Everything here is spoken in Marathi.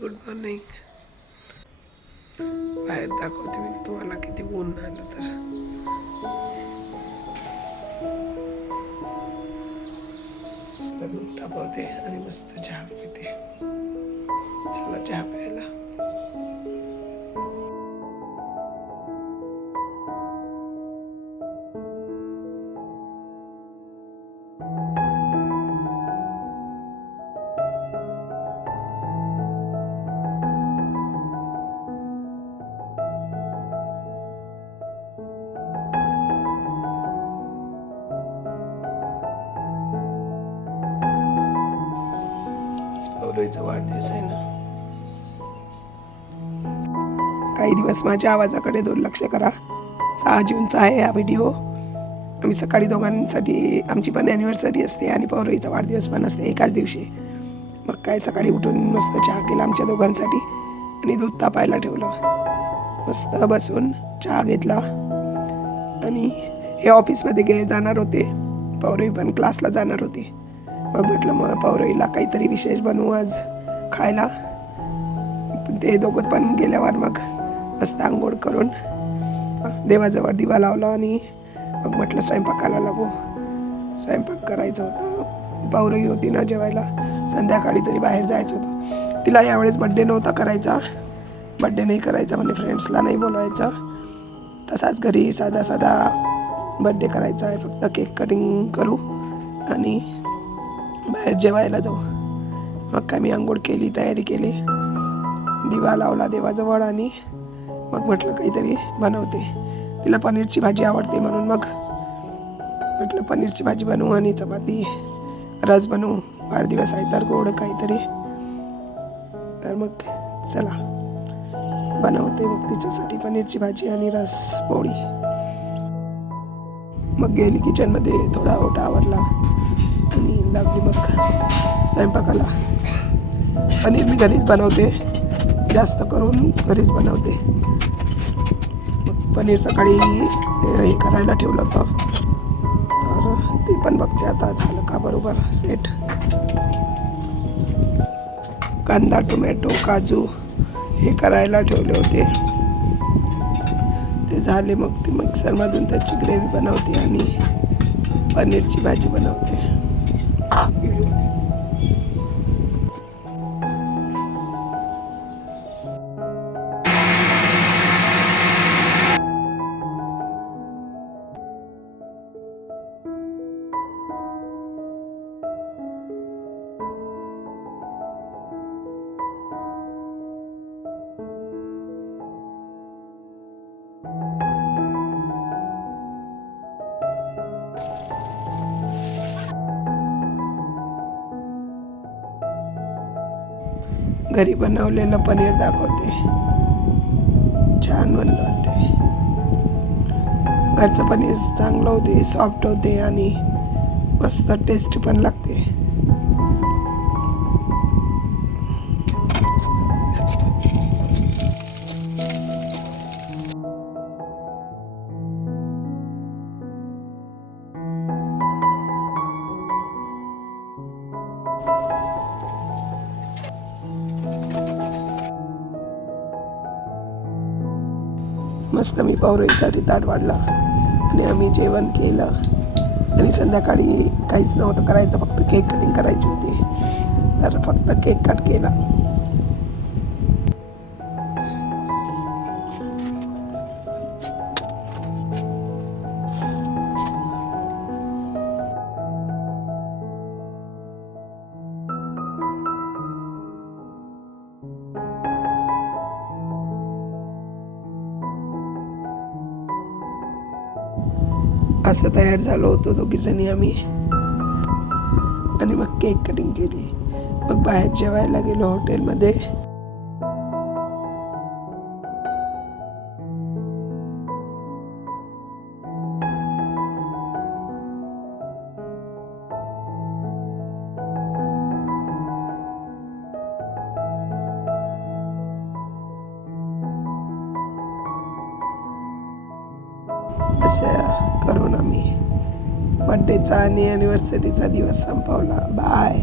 Good morning. बाहेर दाखवते मी तुम्हाला किती ऊन आलं तर दूध तापवते आणि मस्त चहा पिते. चला चहा प्यायला. पौरोईचा वाढदिवस आहे ना. काही दिवस माझ्या आवाजाकडे दुर्लक्ष करा. 6 जूनचा आहे हा व्हिडिओ. आम्ही सकाळी दोघांसाठी आमची पण ॲनिव्हर्सरी असते आणि पौरोईचा वाढदिवस पण असते एकाच दिवशी. मग काय सकाळी उठून मस्त चहा केला आमच्या दोघांसाठी आणि दूध तापायला ठेवलं. मस्त बसून चहा घेतला आणि हे ऑफिसमध्ये जाणार होते. पौरोई पण क्लासला जाणार होती. मग म्हटलं मग पौरोईला काहीतरी विशेष बनवू आज खायला. ते दोघं पण गेल्यावर मग मस्त आंघोळ करून देवाजवळ दिवा लावला आणि मग म्हटलं स्वयंपाकाला लागू. स्वयंपाक करायचा होता. पौरोई होती ना जेवायला. संध्याकाळी तरी बाहेर जायचं होतं. तिला यावेळेस बड्डे नव्हता करायचा. बड्डे नाही करायचा म्हणजे फ्रेंड्सला नाही बोलवायचा. तसाच घरी साधा साधा बड्डे करायचा आहे. फक्त केक कटिंग करू आणि बाहेर जेवायला जाऊ. मग काय मी आंघोळ केली, तयारी केली, दिवा लावला देवाजवळ आणि मग म्हटलं काहीतरी बनवते. तिला पनीरची भाजी आवडते म्हणून मग म्हटलं पनीरची भाजी बनवू आणि चपाती रस बनवू. वाढदिवस आहे तर गोड काहीतरी. तर मग चला बनवते मग तिच्यासाठी पनीरची भाजी आणि रस पोळी. मग गेली किचनमध्ये, थोडा ओटा आवरला आणि लागली मग स्वयंपाकाला. पनीर मी घरीच बनवते, जास्त करून घरीच बनवते. मग पनीर सकाळी हे करायला ठेवलं होतं तर ते पण बघते आता झालं का बरोबर सेट. कांदा, टोमॅटो, काजू हे करायला ठेवले होते. ते झाले. मग ते मिक्सरमधून त्याची ग्रेव्ही बनवते आणि पनीरची भाजी बनवते. घरी बनवलेलं पनीर दाखवते. छान बनलं वाटते. घरचं पनीर चांगलं होते, सॉफ्ट होते आणि मस्त टेस्टी पण लागते. मस्त मी पौरोईसाठी ताट वाढला आणि आम्ही जेवण केलं. आणि संध्याकाळी काहीच नव्हतं करायचं, फक्त केक कटिंग करायची होती तर फक्त केक कट केला. असं तयार झालो होतो दोघीजणी आम्ही आणि मग केक कटिंग केली. मग बाहेर जेवायला गेलो हॉटेलमध्ये. अशा करून आम्ही बड्डेचा आणि ॲनिव्हर्सरीचा दिवस संपवला. बाय.